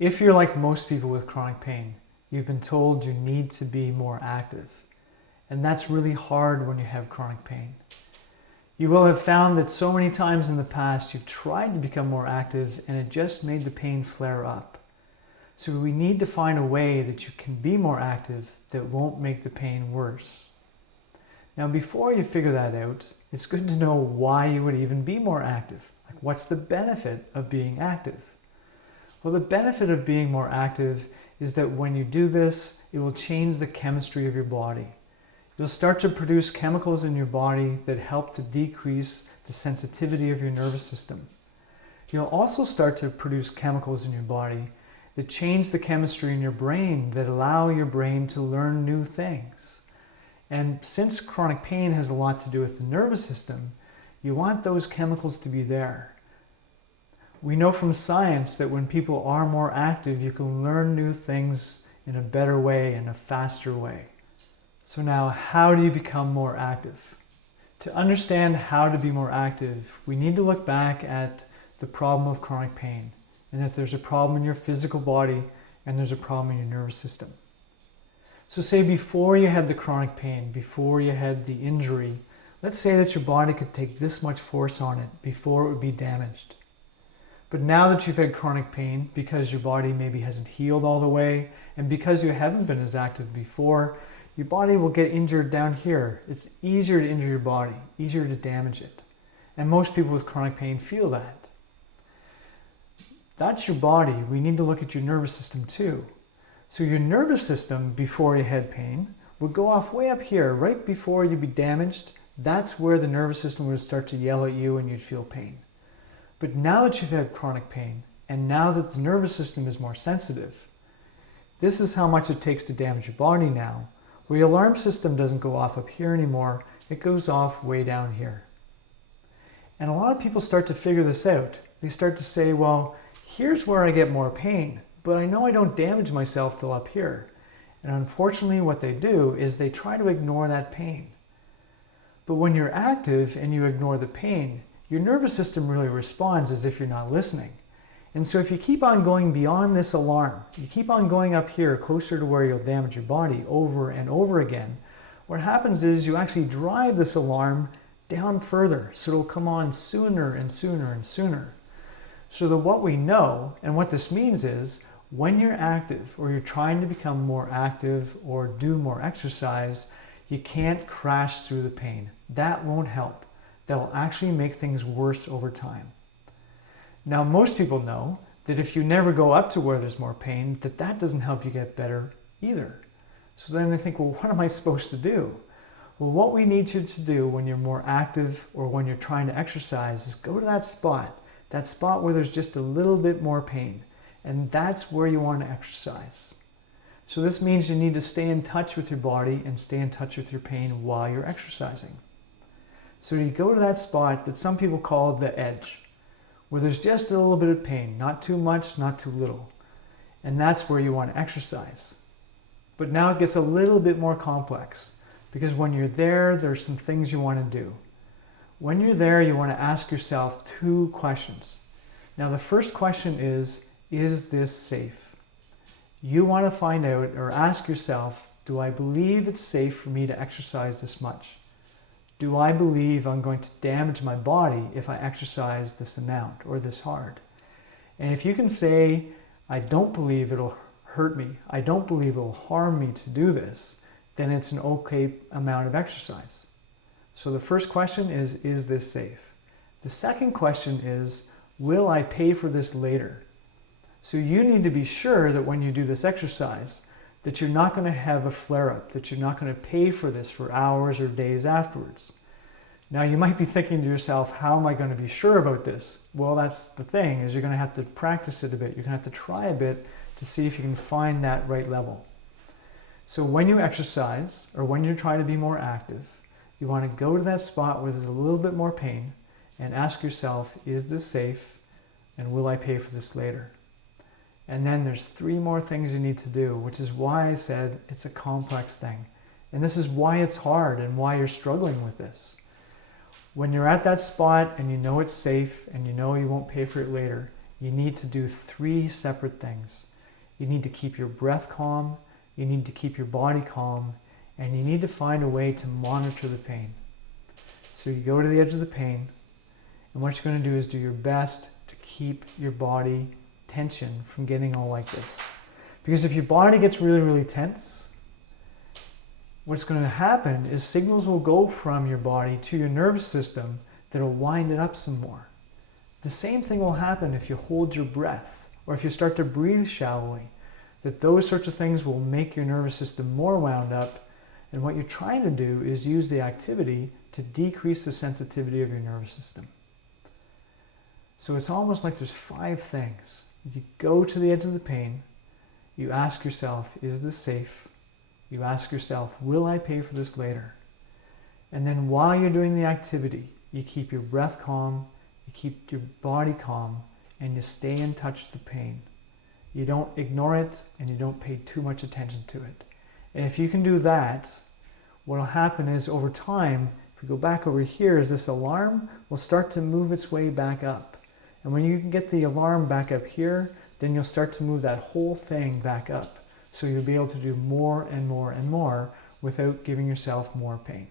If you're like most people with chronic pain, you've been told you need to be more active. And that's really hard when you have chronic pain. You will have found that so many times in the past you've tried to become more active and it just made the pain flare up. So we need to find a way that you can be more active that won't make the pain worse. Now before you figure that out, it's good to know why you would even be more active. Like, what's the benefit of being active? Well, the benefit of being more active is that when you do this, it will change the chemistry of your body. You'll start to produce chemicals in your body that help to decrease the sensitivity of your nervous system. You'll also start to produce chemicals in your body that change the chemistry in your brain that allow your brain to learn new things. And since chronic pain has a lot to do with the nervous system, you want those chemicals to be there. We know from science that when people are more active, you can learn new things in a better way, in a faster way. So now, how do you become more active? To understand how to be more active, we need to look back at the problem of chronic pain, and that there's a problem in your physical body and there's a problem in your nervous system. So say before you had the chronic pain, before you had the injury, let's say that your body could take this much force on it before it would be damaged. But now that you've had chronic pain, because your body maybe hasn't healed all the way, and because you haven't been as active before, your body will get injured down here. It's easier to injure your body, easier to damage it. And most people with chronic pain feel that. That's your body. We need to look at your nervous system too. So your nervous system, before you had pain, would go off way up here, right before you'd be damaged. That's where the nervous system would start to yell at you and you'd feel pain. But now that you've had chronic pain, and now that the nervous system is more sensitive, this is how much it takes to damage your body now, where your alarm system doesn't go off up here anymore, it goes off way down here. And a lot of people start to figure this out. They start to say, well, here's where I get more pain, but I know I don't damage myself till up here. And unfortunately what they do is they try to ignore that pain. But when you're active and you ignore the pain, your nervous system really responds as if you're not listening. And so if you keep on going beyond this alarm, you keep on going up here closer to where you'll damage your body over and over again, what happens is you actually drive this alarm down further, so it'll come on sooner and sooner and sooner. So that what we know, and what this means is, when you're active or you're trying to become more active or do more exercise, you can't crash through the pain. That won't help. That will actually make things worse over time. Now, most people know that if you never go up to where there's more pain, that doesn't help you get better either. So then they think, well, what am I supposed to do? Well, what we need you to do when you're more active or when you're trying to exercise is go to that spot where there's just a little bit more pain. And that's where you want to exercise. So this means you need to stay in touch with your body and stay in touch with your pain while you're exercising. So you go to that spot that some people call the edge, where there's just a little bit of pain, not too much, not too little. And that's where you want to exercise. But now it gets a little bit more complex, because when you're there, there's some things you want to do. When you're there, you want to ask yourself two questions. Now the first question is this safe? You want to find out or ask yourself, do I believe it's safe for me to exercise this much? Do I believe I'm going to damage my body if I exercise this amount or this hard? And if you can say, I don't believe it'll hurt me, I don't believe it'll harm me to do this, then it's an okay amount of exercise. So the first question is this safe? The second question is, will I pay for this later? So you need to be sure that when you do this exercise, that you're not going to have a flare-up, that you're not going to pay for this for hours or days afterwards. Now you might be thinking to yourself, how am I going to be sure about this? Well, that's the thing, is you're going to have to practice it a bit. You're going to have to try a bit to see if you can find that right level. So when you exercise, or when you're trying to be more active, you want to go to that spot where there's a little bit more pain and ask yourself, is this safe? And will I pay for this later? And then there's 3 more things you need to do, which is why I said it's a complex thing. And this is why it's hard and why you're struggling with this. When you're at that spot and you know it's safe and you know you won't pay for it later, you need to do 3 separate things. You need to keep your breath calm, you need to keep your body calm, and you need to find a way to monitor the pain. So you go to the edge of the pain, and what you're going to do is do your best to keep your body tension from getting all like this. Because if your body gets really, really tense, what's going to happen is signals will go from your body to your nervous system that will wind it up some more. The same thing will happen if you hold your breath or if you start to breathe shallowly, that those sorts of things will make your nervous system more wound up, and what you're trying to do is use the activity to decrease the sensitivity of your nervous system. So it's almost like there's 5 things. You go to the edge of the pain, you ask yourself, is this safe? You ask yourself, will I pay for this later? And then while you're doing the activity, you keep your breath calm, you keep your body calm, and you stay in touch with the pain. You don't ignore it, and you don't pay too much attention to it. And if you can do that, what will happen is over time, if we go back over here, is this alarm will start to move its way back up. And when you can get the alarm back up here, then you'll start to move that whole thing back up. So you'll be able to do more and more and more without giving yourself more pain.